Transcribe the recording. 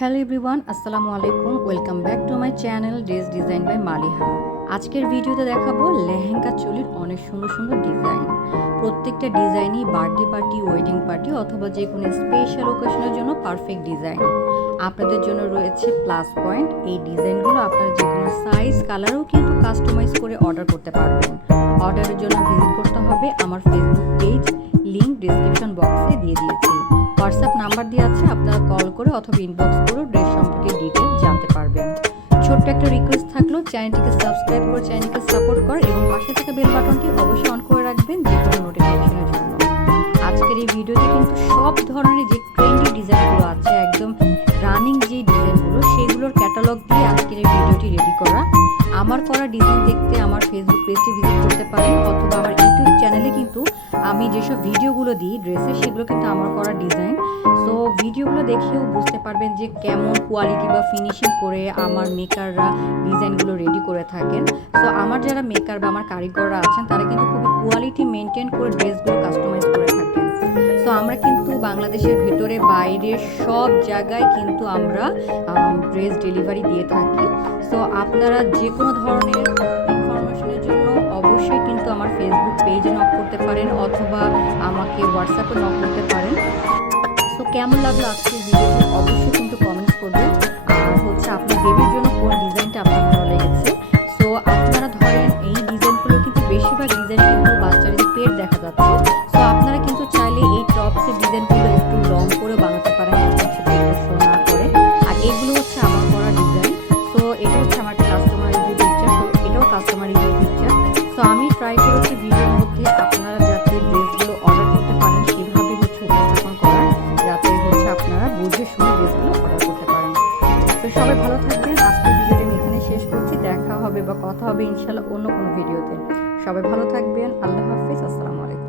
Hello everyone, আসসালামু আলাইকুম। Welcome back to my channel dress design by Maliha. আজকের ভিডিওতে দেখাবো লেহেঙ্গা চুলির অনেক সুন্দর সুন্দর ডিজাইন। প্রত্যেকটা ডিজাইনই বার্থডে পার্টি, ওয়েডিং পার্টি অথবা যে কোনো স্পেশাল ওকেশনের জন্য পারফেক্ট ডিজাইন। আপনাদের জন্য রয়েছে প্লাস পয়েন্ট, এই ডিজাইনগুলো আপনারা যে কোনো সাইজ কালারও কিন্তু কাস্টমাইজ করে অর্ডার করতে পারবেন। অর্ডারের জন্য ভিজিট করতে হবে আমার ফেসবুক পেজ, লিঙ্ক ডিসক্রিপশন বক্সে দিয়ে দিয়েছি। হোয়াটসঅ্যাপ নাম্বার দেওয়া আছে, আপনারা কল করে অথবা ইনবক্স করে ড্রেস সম্পর্কে ডিটেইলস জানতে পারবেন। ছোট্ট একটা রিকোয়েস্ট থাকলো, চ্যানেলটিকে সাবস্ক্রাইব করে চ্যানেলটিকে সাপোর্ট কর এবং পাশে থাকা বেল বাটনটি অবশ্যই অন করে রাখবেন যে কোনো নোটিফিকেশনের জন্য। আজকের এই ভিডিওতে কিন্তু সব ধরনের যে ট্রেন্ডি ডিজাইনগুলো আছে, একদম রানিং যে ডিজাইনগুলো, সেগুলোর ক্যাটালগ দিয়ে আজকের এই ভিডিওটি রেডি করা। আমার করা ডিজাইন দেখতে আমার ফেসবুক পেজটি ভিজিট করতে পারেন অথবা আমার ইউটিউব চ্যানেলে কিন্তু আমি যেসব ভিডিওগুলো দিই ড্রেসের, সেগুলো কিন্তু আমার করা ডিজাইন। সো ভিডিওগুলো দেখেও বুঝতে পারবেন যে কেমন কোয়ালিটি বা ফিনিশিং করে আমার মেকাররা ডিজাইনগুলো রেডি করে থাকেন। সো আমার যারা মেকার বা আমার কারিগররা আছেন, তারা কিন্তু খুবই কোয়ালিটি মেনটেন করে ড্রেসগুলো কাস্টমাইজ করে থাকেন। সো আমরা কিন্তু বাংলাদেশের ভেতরে বাইরে সব জায়গায় কিন্তু আমরা ড্রেস ডেলিভারি দিয়ে থাকি। সো আপনারা যে কোনো ধরনের ইনফরমেশনের জন্য অবশ্যই কিন্তু আমার ফেসবুক পেজে নক করতে পারেন অথবা আমাকে হোয়াটসঅ্যাপে নক করতে পারেন। সো কেমন লাগলো আজকের ভিডিওটি অবশ্যই কিন্তু কমেন্টস করবেন। আর হচ্ছে আপনার বেবির জন্য কোন ডিজাইনটা আপনার ভালো লেগেছে। সো আপনারা ধরেন এই ডিজাইনগুলো কিন্তু বেশিরভাগ ডিজাইন কিন্তু বাচ্চাদের পেট দেখা যাচ্ছে। সো আপনারা কিন্তু চাইলে এই টপসের ডিজাইনগুলো একটু লং করে বানাতে পারেন, হচ্ছে পেটটা শো না করে। আর এগুলো হচ্ছে আমার করা ডিজাইন। সো এটা হচ্ছে আমার কাস্টমার রিভিউ পিকচার, সো এটাও কাস্টমার রিভিউ পিকচার। সো আমি ট্রাই করেছি ভিডিওর মধ্যে আপনারা যাতে ড্রেসগুলো অর্ডার করতে পারেন সেভাবে হচ্ছে উপস্থাপন করা, যাতে হচ্ছে আপনারা বুঝে শুনে ড্রেসগুলো অর্ডার করতে পারেন। তো সবাই ভালো থাকবেন। আজকের ভিডিওটা আমি এখানে শেষ করছি। দেখা হবে বা কথা হবে ইনশাল্লাহ অন্য কোনো ভিডিওতে। সবাই ভালো থাকবেন। আল্লাহ হাফিজ। আসসালামু আলাইকুম।